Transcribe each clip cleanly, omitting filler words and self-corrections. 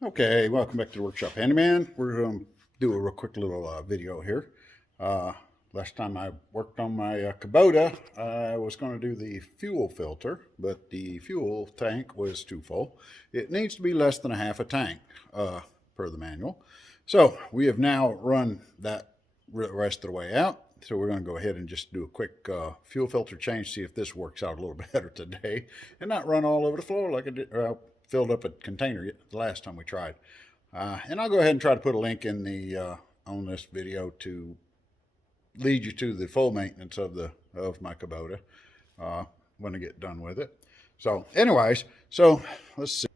Okay, welcome back to the Workshop Handyman. We're going to do a real quick little video here. Last time I worked on my Kubota, I was going to do the fuel filter, but the fuel tank was too full. It needs to be less than a half a tank per the manual. So we have now run that rest of the way out. So we're going to go ahead and just do a quick fuel filter change, see if this works out a little better today, and not run all over the floor like I did. Filled up a container the last time we tried. And I'll go ahead and try to put a link in the on this video to lead you to the full maintenance of my Kubota when I get done with it. So anyways, so let's see.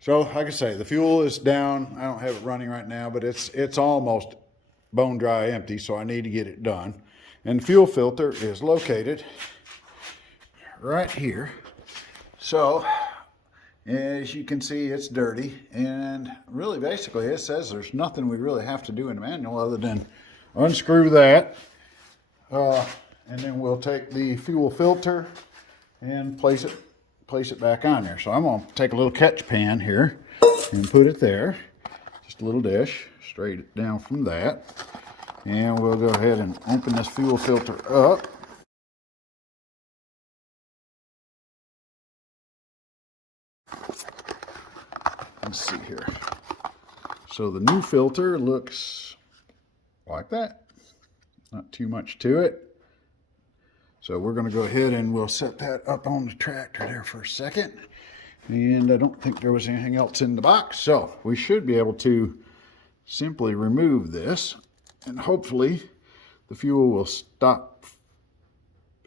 So like I say, the fuel is down. I don't have it running right now, but it's almost bone dry empty, so I need to get it done. And the fuel filter is located right here. So as you can see, it's dirty, and really basically it says there's nothing we really have to do in the manual other than unscrew that, and then we'll take the fuel filter and place it back on there. So I'm going to take a little catch pan here and put it there, just a little dish, straight down from that, and we'll go ahead and open this fuel filter up. Let's see here. So the new filter looks like that. Not too much to it. So we're going to go ahead and we'll set that up on the tractor there for a second. And I don't think there was anything else in the box. So we should be able to simply remove this, and hopefully the fuel will stop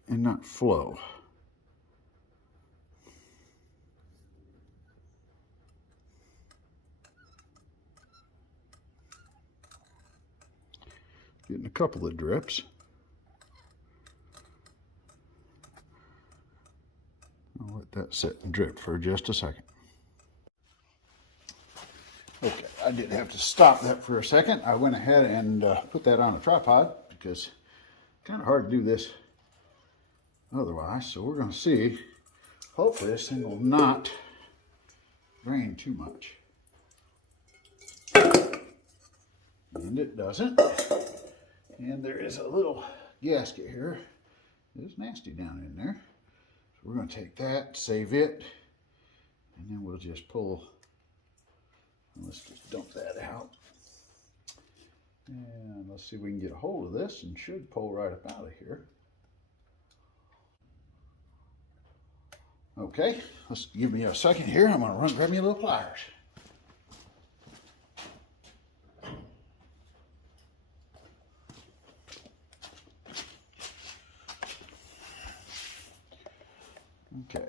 and not flow. Getting a couple of drips. I'll let that sit and drip for just a second. Okay, I did have to stop that for a second. I went ahead and put that on a tripod because it's kind of hard to do this otherwise. So we're going to see. Hopefully this thing will not drain too much. And it doesn't. And there is a little gasket here. It's nasty down in there. So we're going to take that, save it, and then we'll just pull. Let's just dump that out. And let's see if we can get a hold of this, and should pull right up out of here. Okay, let's give me a second here. I'm going to run grab me a little pliers. Okay.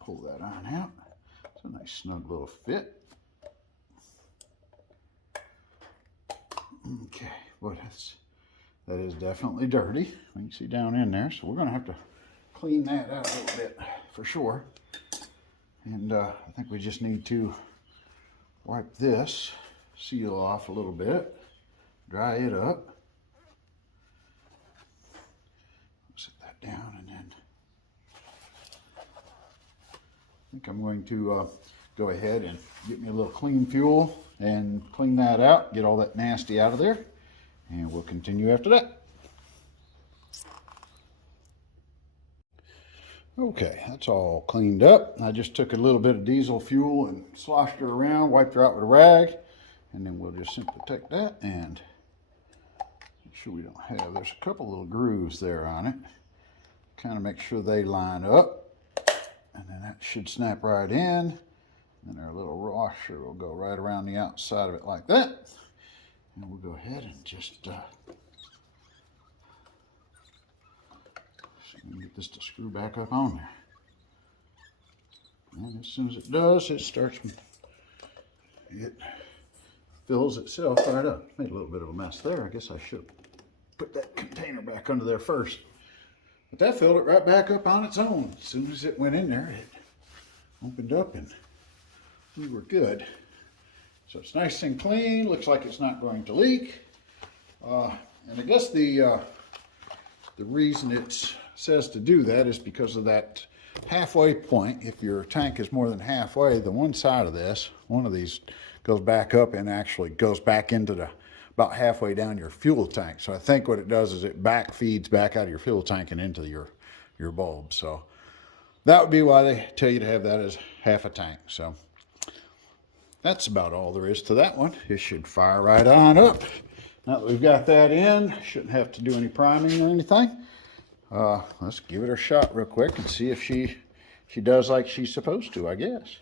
Pull that iron out. It's a nice snug little fit. Okay, well that is definitely dirty. You can see down in there, so we're going to have to clean that out a little bit for sure. And I think we just need to wipe this seal off a little bit, dry it up. Set that down, and then I think I'm going to go ahead and get me a little clean fuel and clean that out, get all that nasty out of there, and we'll continue after that. Okay, that's all cleaned up. I just took a little bit of diesel fuel and sloshed her around, wiped her out with a rag, and then we'll just simply take that and make sure we don't have, there's a couple little grooves there on it. Kind of make sure they line up, and then that should snap right in, and our little washer will go right around the outside of it like that. And we'll go ahead and just see if we can get this to screw back up on there. And as soon as it does, it fills itself right up. Made a little bit of a mess there. I guess I should put that container back under there first. But that filled it right back up on its own. As soon as it went in there, it opened up and we were good. So it's nice and clean. Looks like it's not going to leak. And I guess the reason it says to do that is because of that halfway point, if your tank is more than halfway, the one side of this, one of these goes back up and actually goes back into the, about halfway down your fuel tank. So I think what it does is it back feeds back out of your fuel tank and into your bulb. So that would be why they tell you to have that as half a tank. So that's about all there is to that one. It should fire right on up. Now that we've got that in, shouldn't have to do any priming or anything. Let's give it a shot real quick and see if she does like she's supposed to, I guess.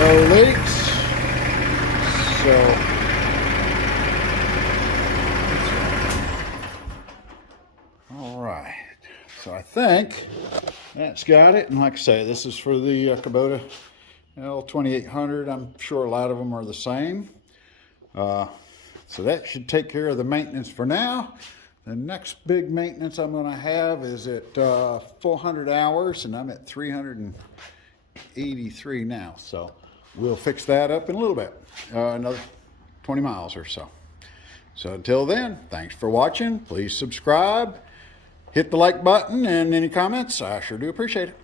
No leaks. So all right. So I think that's got it. And like I say, this is for the Kubota L2800. I'm sure a lot of them are the same. So that should take care of the maintenance for now. The next big maintenance I'm going to have is at 400 hours, and I'm at 383 now. So we'll fix that up in a little bit, another 20 miles or so. So until then, thanks for watching. Please subscribe, hit the like button, and any comments, I sure do appreciate it.